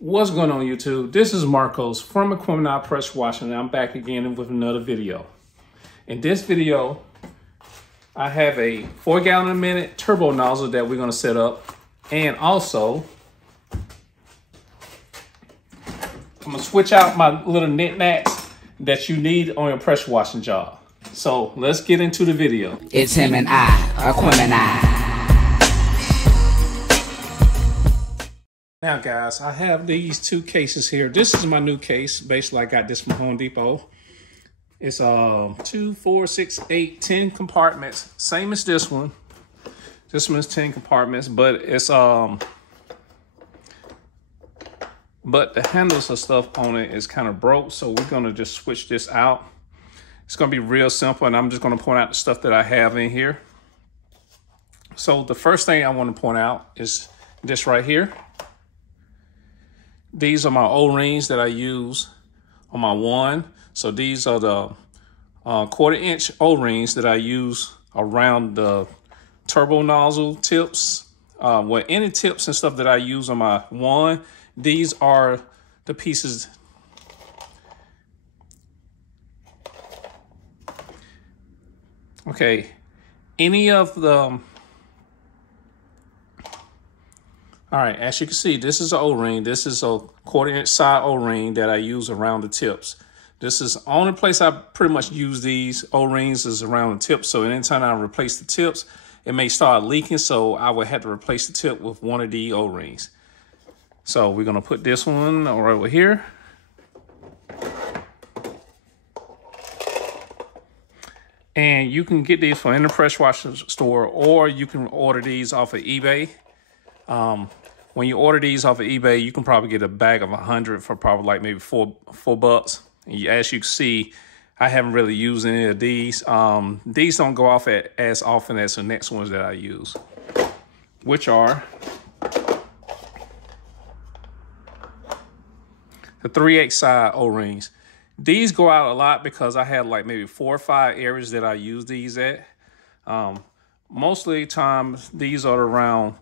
What's going on, YouTube? This is Marcos from Equipment Pressure Washing, and I'm back again with another video. In this video, I have a 4 gallon a minute turbo nozzle that we're going to set up, and also I'm going to switch out my little knickknacks that you need on your pressure washing job. So let's get into the video. It's him and I, Equipment Now guys, I have these two cases here. This is my new case. Basically, I got this from Home Depot. It's 2, 4, 6, 8, 10 compartments. Same as this one. This one is 10 compartments, but it's but the handles and stuff on it is kind of broke, so we're gonna just switch this out. It's gonna be real simple, and I'm just gonna point out the stuff that I have in here. So the first thing I want to point out is this right here. These are my O-rings that I use on my one. So these are the 1/4 inch O-rings that I use around the turbo nozzle tips. With any tips and stuff that I use on my one, these are the pieces. Okay, any of the, all right, as you can see, this is an O-ring. This is a 1/4 inch side O-ring that I use around the tips. This is the only place I pretty much use these O-rings is around the tips. So anytime I replace the tips, it may start leaking. So I would have to replace the tip with one of the O-rings. So we're gonna put this one right over here. And you can get these from any pressure washer store, or you can order these off of eBay. When you order these off of eBay, you can probably get a bag of 100 for probably like maybe four bucks. And as you can see, I haven't really used any of these. These don't go off as often as the next ones that I use, which are the 3/8 side O-rings. These go out a lot because I have like maybe 4 or 5 areas that I use these at. Most of the time, these are around.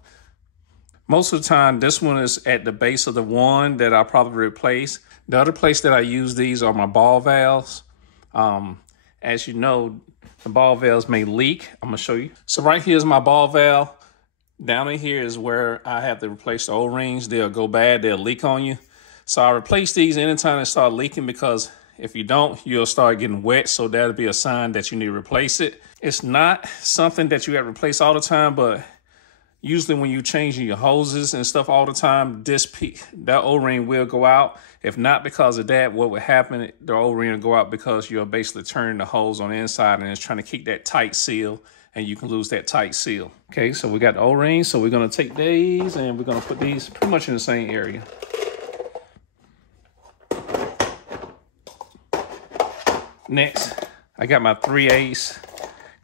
Most of the time, this one is at the base of the one that I'll probably replace. The other place that I use these are my ball valves. As you know, the ball valves may leak. I'm gonna show you. So right here is my ball valve. Down in here is where I have to replace the O-rings. They'll go bad, they'll leak on you. So I replace these anytime they start leaking, because if you don't, you'll start getting wet. So that'll be a sign that you need to replace it. It's not something that you have to replace all the time, but usually when you're changing your hoses and stuff all the time, that O-ring will go out. If not because of that, what would happen, the O-ring will go out because you're basically turning the hose on the inside and it's trying to keep that tight seal, and you can lose that tight seal. Okay, so we got the O-rings. So we're gonna take these and we're gonna put these pretty much in the same area. Next, I got my 3/8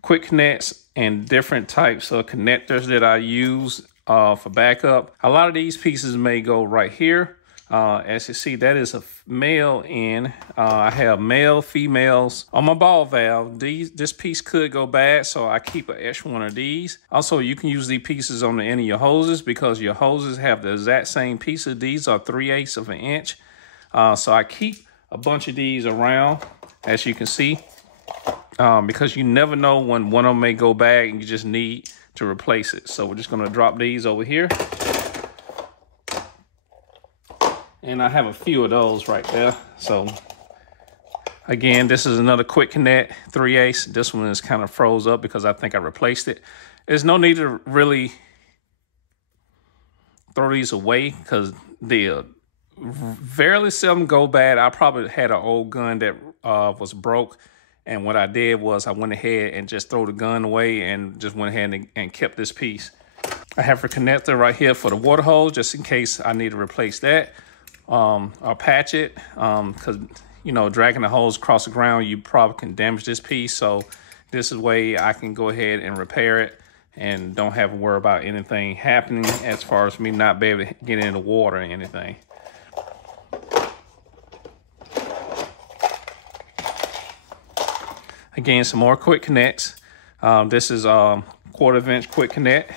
quick connects and different types of connectors that I use for backup. A lot of these pieces may go right here. As you see, that is a male end. I have male, females on my ball valve. This piece could go bad, so I keep an extra one of these. Also, you can use these pieces on the end of your hoses because your hoses have the exact same pieces. These are 3/8 of an inch. So I keep a bunch of these around, as you can see. Because you never know when one of them may go bad and you just need to replace it. So we're just gonna drop these over here. And I have a few of those right there. So again, this is another quick connect 3/8. This one is kind of froze up because I think I replaced it. There's no need to really throw these away because they very seldom go bad. I probably had an old gun that was broke. And what I did was I went ahead and just threw the gun away and just went ahead and kept this piece. I have a connector right here for the water hose, just in case I need to replace that or patch it. Because, you know, dragging the hose across the ground, you probably can damage this piece. So this is a way I can go ahead and repair it and don't have to worry about anything happening as far as me not be able to get in the water or anything. Again, some more quick connects. This is 1/4 inch quick connect.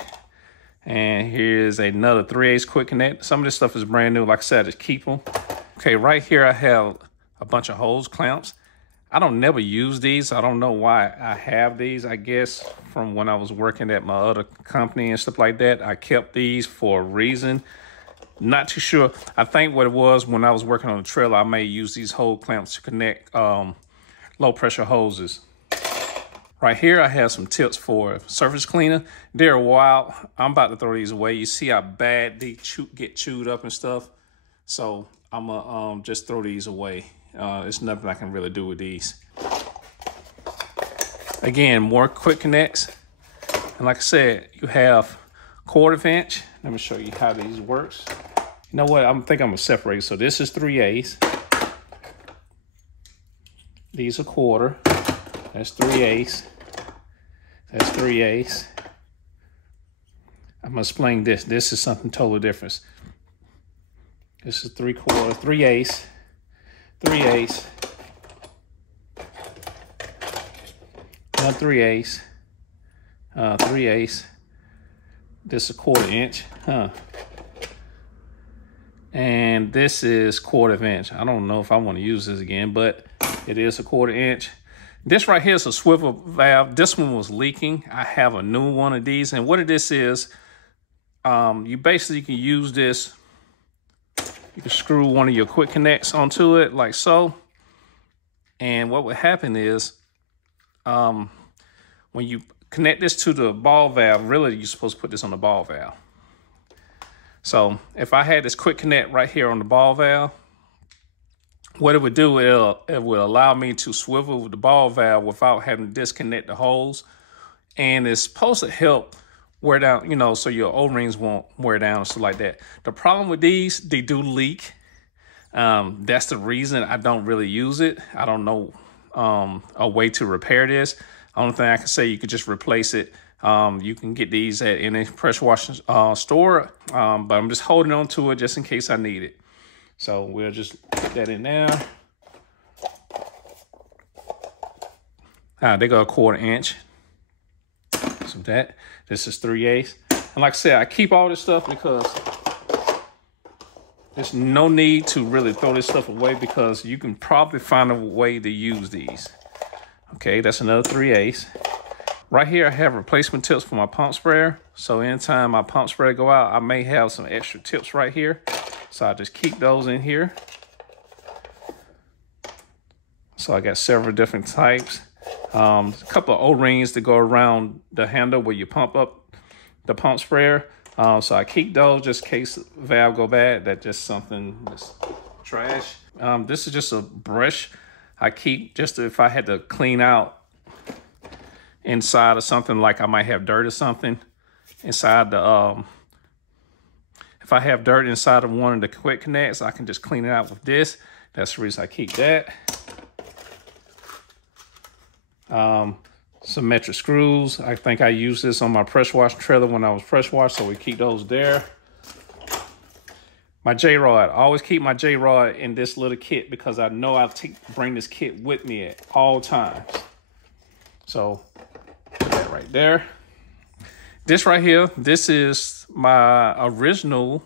And here's another 3/8 quick connect. Some of this stuff is brand new. Like I said, just keep them. Okay, right here I have a bunch of hose clamps. I don't never use these. I don't know why I have these. I guess from when I was working at my other company and stuff like that, I kept these for a reason. Not too sure. I think what it was when I was working on the trailer, I may use these hose clamps to connect low pressure hoses. Right here, I have some tips for surface cleaner. They're wild. I'm about to throw these away. You see how bad they get chewed up and stuff. So I'm gonna just throw these away. There's nothing I can really do with these. Again, more quick connects. And like I said, you have 1/4 inch. Let me show you how these works. You know what? I think I'm gonna separate. So this is 3/8. These are 1/4. That's 3/8. That's 3/8. I'm gonna explain this. This is something totally different. This is 3/4, 3/8, 3/8, another 3/8, 3/8. This is 1/4 inch, and this is 1/4 inch. I don't know if I want to use this again, but it is a 1/4 inch. This right here is a swivel valve. This one was leaking. I have a new one of these. And what this is, you basically can use this. You can screw one of your quick connects onto it like so. And what would happen is, when you connect this to the ball valve, really you're supposed to put this on the ball valve. So if I had this quick connect right here on the ball valve, what it would do, it would allow me to swivel the ball valve without having to disconnect the hose. And it's supposed to help wear down, you know, so your O-rings won't wear down and stuff like that. The problem with these, they do leak. That's the reason I don't really use it. I don't know a way to repair this. Only thing I can say, you could just replace it. You can get these at any pressure washing store, but I'm just holding on to it just in case I need it. So we'll just put that in there. They go 1/4 inch. So that, this is 3/8. And like I said, I keep all this stuff because there's no need to really throw this stuff away because you can probably find a way to use these. Okay, that's another 3/8. Right here, I have replacement tips for my pump sprayer. So anytime my pump sprayer go out, I may have some extra tips right here. So I just keep those in here. So I got several different types. A couple of O-rings to go around the handle where you pump up the pump sprayer. So I keep those just in case valve go bad. That's just something that's trash. This is just a brush I keep just if I had to clean out inside of something, like I might have dirt or something inside the if I have dirt inside of one of the quick connects, I can just clean it out with this. That's the reason I keep that. Some metric screws. I think I used this on my pressure wash trailer when I was pressure wash, so we keep those there. My J-rod. I always keep my J-rod in this little kit because I know I bring this kit with me at all times. So put that right there. This right here, this is my original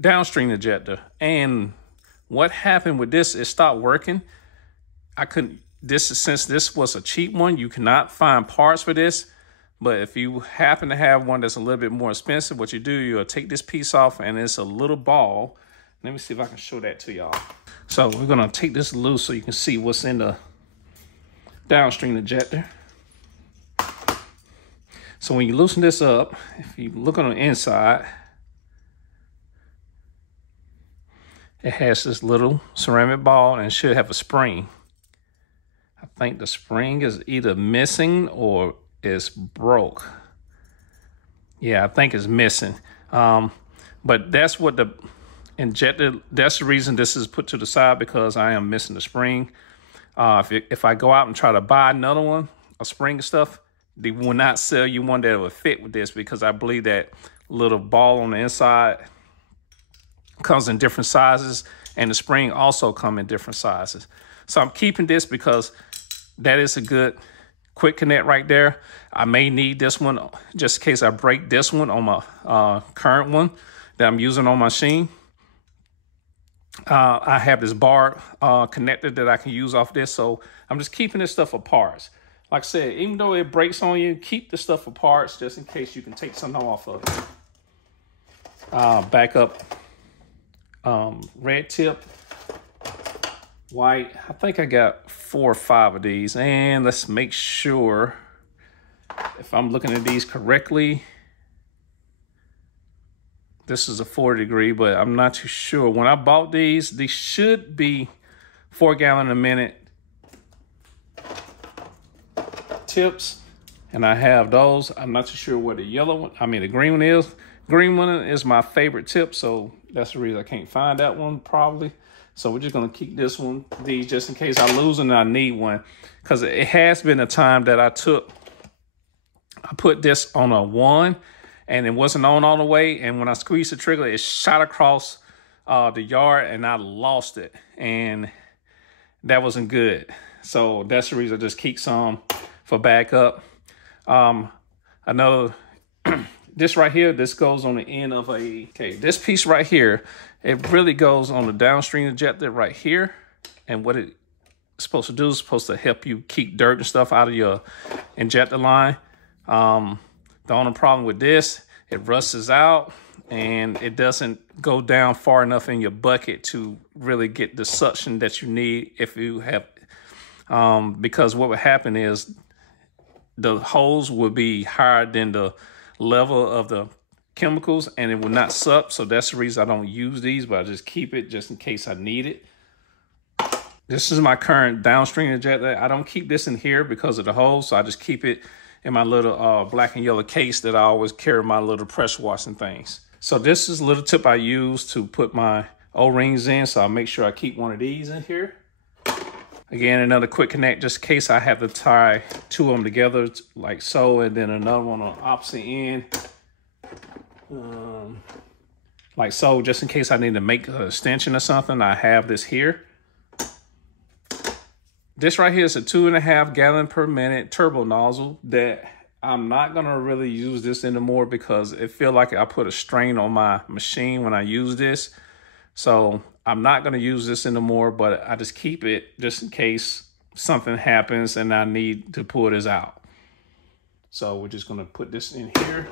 downstream ejector. And what happened with this, it stopped working. I couldn't, since this was a cheap one, you cannot find parts for this. But if you happen to have one that's a little bit more expensive, what you do, you'll take this piece off and it's a little ball. Let me see if I can show that to y'all. So we're gonna take this loose so you can see what's in the downstream ejector. So when you loosen this up, if you look on the inside, it has this little ceramic ball and it should have a spring. I think the spring is either missing or is broke. Yeah, I think it's missing. But that's what the injector, that's the reason this is put to the side, because I am missing the spring. If I go out and try to buy another one, a spring stuff, they will not sell you one that will fit with this, because I believe that little ball on the inside comes in different sizes and the spring also come in different sizes. So I'm keeping this because that is a good quick connect right there. I may need this one just in case I break this one on my current one that I'm using on my machine. I have this bar connector that I can use off this, so I'm just keeping this stuff apart. Like I said, even though it breaks on you, keep the stuff apart just in case you can take something off of it. Back up, red tip, white. I think I got 4 or 5 of these, and let's make sure if I'm looking at these correctly. This is a 40 degree, but I'm not too sure. When I bought these should be 4 gallon a minute tips, and I have those. I'm not too sure what the the green one is. Green one is my favorite tip, so that's the reason I can't find that one probably. So we're just gonna keep these just in case I lose and I need one, because it has been a time that I put this on a 1 and it wasn't on all the way, and when I squeezed the trigger, it shot across the yard and I lost it, and that wasn't good. So that's the reason I just keep some for backup. I know this right here, this goes on the end of this piece right here, it really goes on the downstream ejector right here, and what it's supposed to do is supposed to help you keep dirt and stuff out of your injector line. The only problem with this, it rusts out and it doesn't go down far enough in your bucket to really get the suction that you need if you have, because what would happen is the hose will be higher than the level of the chemicals and it will not suck. So that's the reason I don't use these, but I just keep it just in case I need it. This is my current downstream injector. I don't keep this in here because of the hose, so I just keep it in my little black and yellow case that I always carry my little pressure washing things. So this is a little tip I use to put my O-rings in, so I'll make sure I keep one of these in here. Again, another quick connect just in case I have to tie 2 of them together like so, and then another one on the opposite end. Like so, just in case I need to make an extension or something, I have this here. This right here is a 2.5 gallon per minute turbo nozzle that I'm not gonna really use this anymore because it feel like I put a strain on my machine when I use this. So I'm not gonna use this anymore, but I just keep it just in case something happens and I need to pull this out. So we're just gonna put this in here.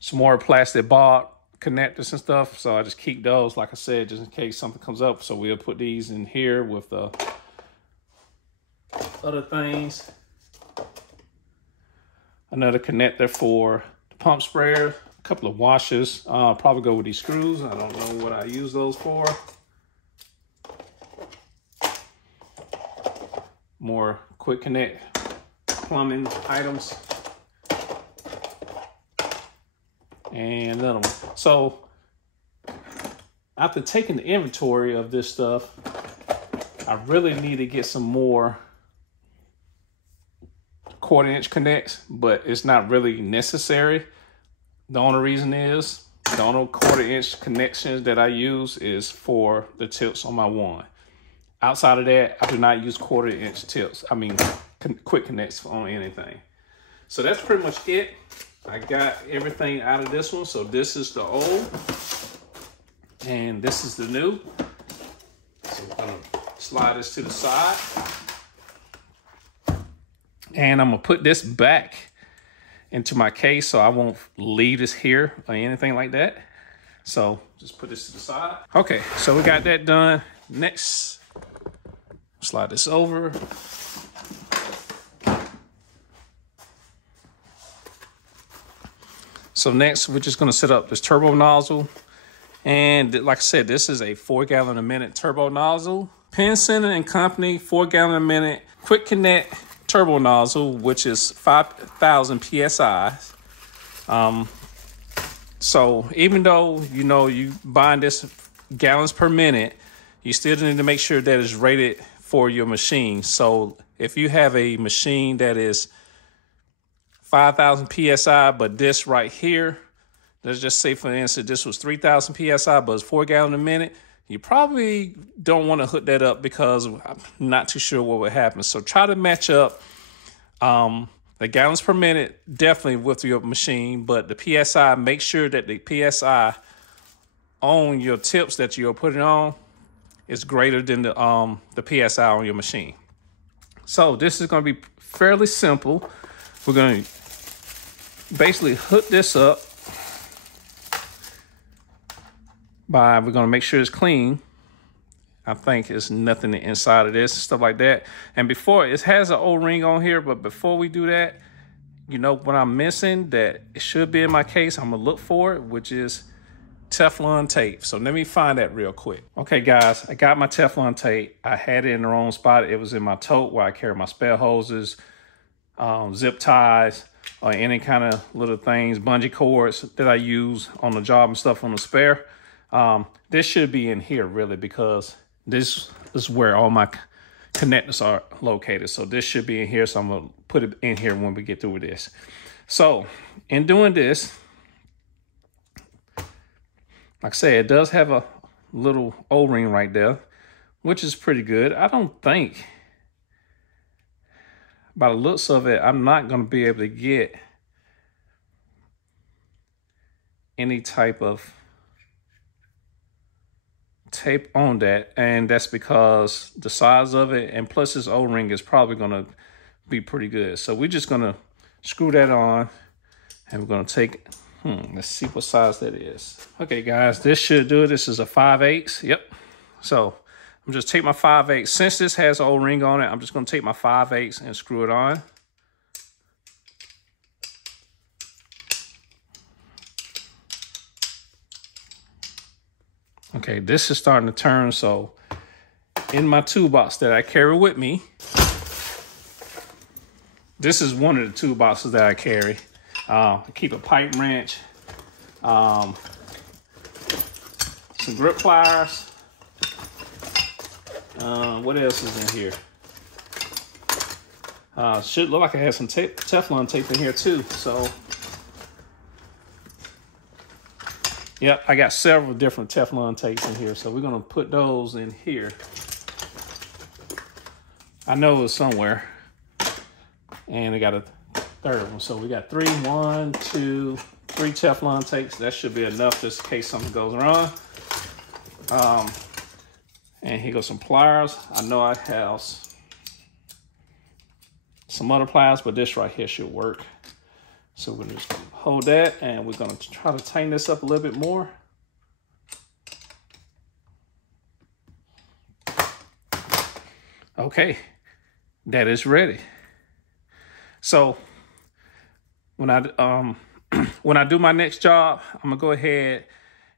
Some more plastic bar connectors and stuff, so I just keep those, like I said, just in case something comes up. So we'll put these in here with the other things. Another connector for the pump sprayer, a couple of washers. Probably go with these screws. I don't know what I use those for. More quick connect plumbing items. And another one. So after taking the inventory of this stuff, I really need to get some more 1/4-inch connects, but it's not really necessary. The only reason is the only 1/4-inch connections that I use is for the tips on my 1. Outside of that, I do not use 1/4-inch tips. I mean, quick connects on anything. So that's pretty much it. I got everything out of this one. So this is the old and this is the new. So I'm gonna slide this to the side. And I'm gonna put this back into my case so I won't leave this here or anything like that. So just put this to the side. Okay, so we got that done. Next, slide this over. So next, we're just gonna set up this turbo nozzle. And like I said, this is a 4 gallon a minute turbo nozzle. Penn Center and Company 4 gallon a minute quick connect turbo nozzle, which is 5,000 PSI. So even though, you know, you buying this gallons per minute, you still need to make sure that it's rated for your machine. So if you have a machine that is 5,000 PSI, but this right here, let's just say for instance, this was 3,000 PSI, but it's 4 gallon a minute, you probably don't want to hook that up because I'm not too sure what would happen. So try to match up the gallons per minute definitely with your machine, but the PSI, make sure that the PSI on your tips that you're putting on is greater than the PSI on your machine. So this is going to be fairly simple. We're going to basically hook this up we're going to make sure it's clean. I think there's nothing inside of this and stuff like that. And before, it has an O-ring on here, but before we do that, you know what I'm missing that it should be in my case, I'm gonna look for it, which is Teflon tape. So let me find that real quick. Okay guys, I got my Teflon tape. I had it in the wrong spot. It was in my tote where I carry my spare hoses, zip ties, or any kind of little things, bungee cords that I use on the job and stuff on the spare. This should be in here really, because this is where all my connectors are located. So this should be in here. So I'm gonna put it in here when we get through with this. So in doing this, like I said, it does have a little O-ring right there, which is pretty good. I don't think, by the looks of it, I'm not gonna be able to get any type of tape on that, and that's because the size of it, and plus this O-ring is probably gonna be pretty good. So we're just gonna screw that on, and we're gonna take, let's see what size that is. Okay guys, this should do it. This is a 5/8. Yep. So I'm just take my 5/8. Since this has an O-ring on it, I'm just gonna take my 5/8 and screw it on. Okay, this is starting to turn. So in my toolbox that I carry with me, this is one of the toolboxes that I carry. I keep a pipe wrench, some grip pliers. What else is in here? Should look like I have some Teflon tape in here too. So yep, I got several different Teflon tapes in here. So we're gonna put those in here. I know it's somewhere. And I got a third one. So we got 3, 1, 2, 3 Teflon tapes. That should be enough just in case something goes wrong. And here goes some pliers. I know I have some other pliers, but this right here should work. So we're just gonna hold that, and we're gonna try to tighten this up a little bit more. Okay, that is ready. So when I do my next job, I'm gonna go ahead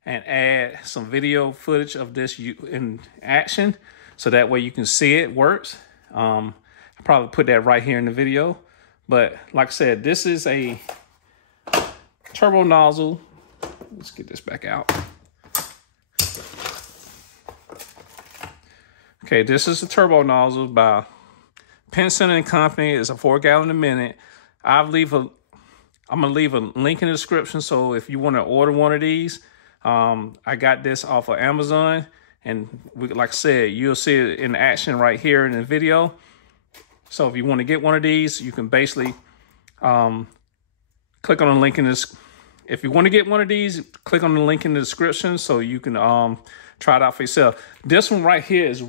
and add some video footage of this in action, so that way you can see it works. I'll probably put that right here in the video. But like I said, this is a turbo nozzle. Let's get this back out. Okay, this is a turbo nozzle by Pinson and Company. It's a 4 gallon a minute. I'm gonna leave a link in the description. So if you want to order one of these, I got this off of Amazon, and like I said, you'll see it in action right here in the video. So if you want to get one of these, you can basically click on the link in this. If you want to get one of these, click on the link in the description so you can try it out for yourself. This one right here is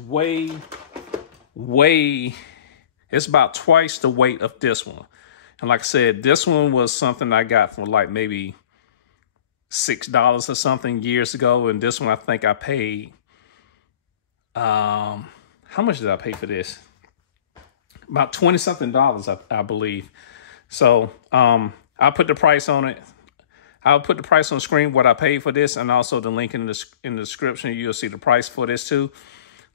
it's about twice the weight of this one. And like I said, this one was something I got for like maybe $6 or something years ago. And this one, I think I paid, how much did I pay for this? About $20-something, I believe. So I'll put the price on it. I'll put the price on the screen, what I paid for this, and also the link in the description. You'll see the price for this too.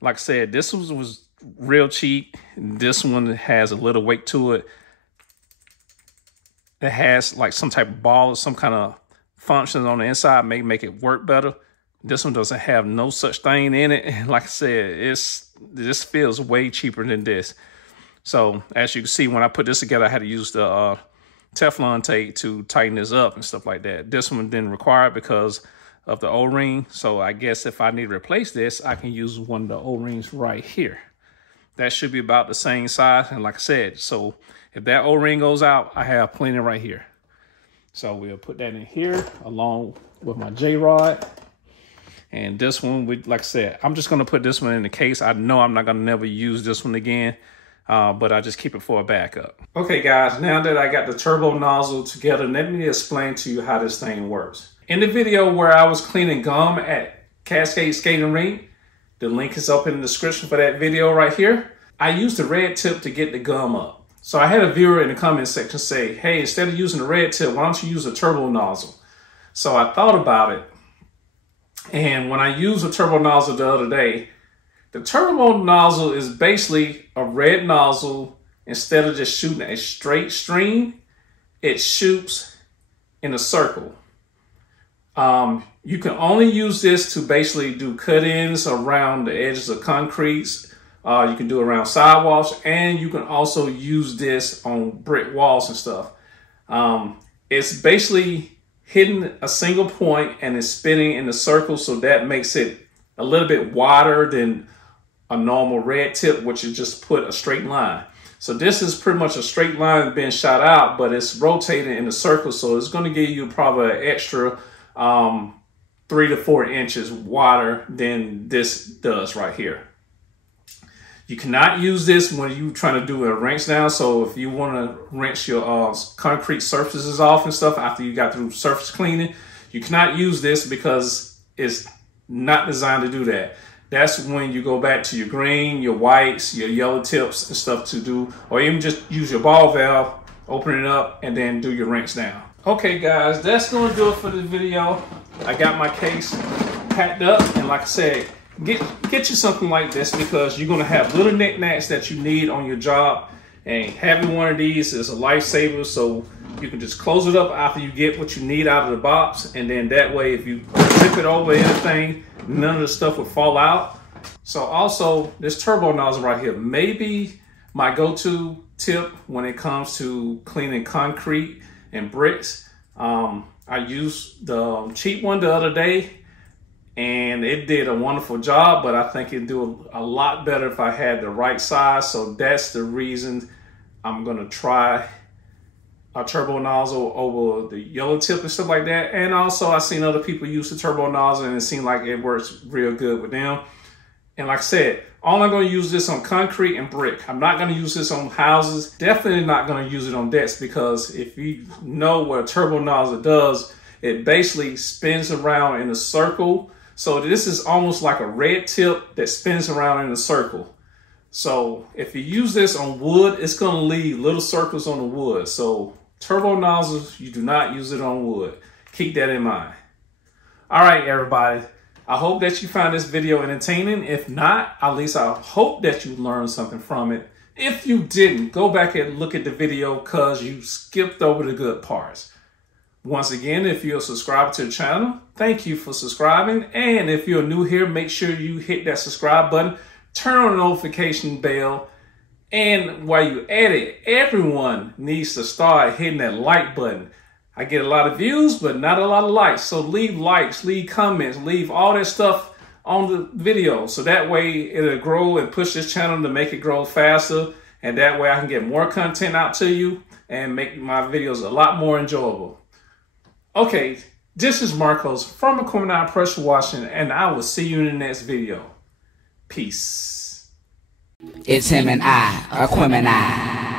Like I said, this was real cheap. This one has a little weight to it. It has like some type of ball or some kind of functions on the inside, may make it work better. This one doesn't have no such thing in it. And like I said, this feels way cheaper than this. So as you can see, when I put this together, I had to use the Teflon tape to tighten this up and stuff like that. This one didn't require it because of the O-ring. So I guess if I need to replace this, I can use one of the O-rings right here. That should be about the same size. And like I said, so if that O-ring goes out, I have plenty right here. So we'll put that in here along with my J-rod. And this one, like I said, I'm just going to put this one in the case. I know I'm not going to never use this one again, but I just keep it for a backup. Okay, guys, now that I got the turbo nozzle together, let me explain to you how this thing works. In the video where I was cleaning gum at Cascade Skating Rink, the link is up in the description for that video right here. I used the red tip to get the gum up. So I had a viewer in the comment section say, hey, instead of using the red tip, why don't you use a turbo nozzle? So I thought about it. And when I used a turbo nozzle the other day, the turbo nozzle is basically a red nozzle. Instead of just shooting a straight stream, it shoots in a circle. You can only use this to basically do cut-ins around the edges of concretes. You can do around sidewalks, and you can also use this on brick walls and stuff. It's basically hitting a single point and it's spinning in a circle, so that makes it a little bit wider than a normal red tip, which is just put a straight line. So this is pretty much a straight line being shot out, but it's rotating in a circle, so it's going to give you probably an extra 3 to 4 inches wider than this does right here. You cannot use this when you're trying to do a wrench down. So if you want to wrench your concrete surfaces off and stuff after you got through surface cleaning, you cannot use this because it's not designed to do that. That's when you go back to your green, your whites, your yellow tips and stuff to do, or even just use your ball valve, open it up, and then do your wrench down. Okay, guys, that's going to do it for this video. I got my case packed up, and like I said, get you something like this because you're going to have little knickknacks that you need on your job, and having one of these is a lifesaver. So you can just close it up after you get what you need out of the box, and then that way if you tip it over anything, none of the stuff will fall out. So also this turbo nozzle right here may be my go-to tip when it comes to cleaning concrete and bricks. I used the cheap one the other day and it did a wonderful job, but I think it'd do a lot better if I had the right size. So that's the reason I'm gonna try a turbo nozzle over the yellow tip and stuff like that. And also I've seen other people use the turbo nozzle and it seemed like it works real good with them. And like I said, all I'm going to use this on concrete and brick. I'm not going to use this on houses. Definitely not going to use it on decks, because if you know what a turbo nozzle does, it basically spins around in a circle. So this is almost like a red tip that spins around in a circle. So if you use this on wood, it's going to leave little circles on the wood. So turbo nozzles, you do not use it on wood. Keep that in mind. All right, everybody. I hope that you found this video entertaining. If not, at least I hope that you learned something from it. If you didn't, go back and look at the video because you skipped over the good parts. Once again, if you're a subscriber to the channel, thank you for subscribing. And if you're new here, make sure you hit that subscribe button, turn on the notification bell. And while you're at it, everyone needs to start hitting that like button. I get a lot of views, but not a lot of likes. So leave likes, leave comments, leave all that stuff on the video. So that way it'll grow and push this channel to make it grow faster. And that way I can get more content out to you and make my videos a lot more enjoyable. Okay, this is Marcos from Aquemini Pressure Washing, and I will see you in the next video. Peace. It's him and I, Aquemini.